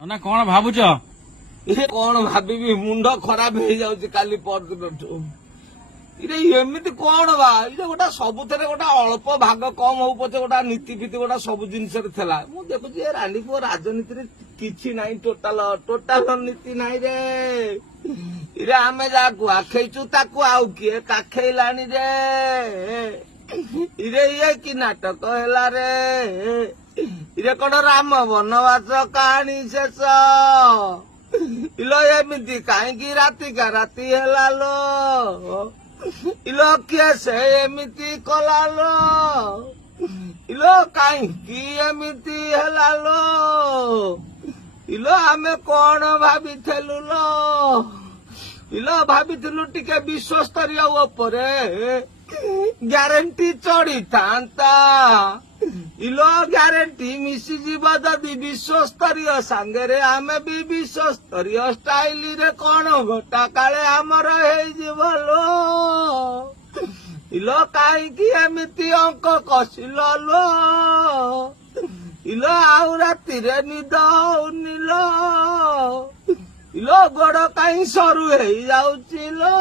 ନା କଣ ଭାବୁଛ? ଏ କଣ ଭାବିବି, ମୁଣ୍ଡ ଖରାପ ହେଇଯାଉଛି କାଲି ପରଦିନଠୁ। ଇରେ ଏମିତି କଣ ବା, ଇରେ ଗୋଟା ସବୁଥିରେ ଗୋଟା ଅଳ୍ପ ଭାଗ କମ ହଉ ପଛେ ଗୋଟା ନୀତି ଫୀତି ଗୋଟା ସବୁ ଜିନିଷରେ ଥିଲା। ମୁଁ ଦେଖୁଛି ଏ ରାଣ୍ଡି ପୁଅ ରାଜନୀତିରେ କିଛି ନାହିଁ, ଟୋଟାଲ ନୀତି ନାହିଁ ରେ। ଇରେ ଆମେ ଯାହାକୁ ଆଖେଇଛୁ ତାକୁ ଆଉ କିଏ କାଖେଇଲାଣି ରେ। ଇରେ ଇଏ କି ନାଟକ ହେଲା ରେ। ଇରେ କଣ ରାମ ବନବାସ କାହାଣୀ ଶେଷ? ଇଲୋ ଏମିତି କାହିଁକି ରାତିକା ରାତି ହେଲା ଲୋ? ଇଲୋ କିଏ ସେ ଏମିତି କଲା ଲୋ? ଇଲୋ କାହିଁକି ଏମିତି ହେଲା ଲୋ? ଇଲୋ ଆମେ କଣ ଭାବିଥିଲୁ ଲୋ? ଇଲୋ ଭାବିଥିଲୁ ଟିକେ ବିଶ୍ୱସ୍ତରୀୟ ଉପରେ ଗ୍ୟାରେଣ୍ଟି ଚଢିଥାନ୍ତା। ଇଲୋ ଗ୍ୟାରେଣ୍ଟି ମିଶିଯିବ ଯଦି ବିଶ୍ୱସ୍ତରୀୟ ସାଙ୍ଗରେ ଆମେ ବି ବିଶ୍ୱସ୍ତରୀୟ ଷ୍ଟାଇଲରେ କଣ ଗୋଟା କାଳେ ଆମର ହେଇଯିବ ଲୋ। ଇଲୋ କାହିଁକି ଏମିତି ଅଙ୍କ କଷିଲ ଲୋ? ଇଲୋ ଆଉ ରାତିରେ ନିଦ ହଉନି ଲୋ। ଇଲୋ ଗୋଡ କାହିଁ ସରୁ ହେଇଯାଉଛି ଲୋ?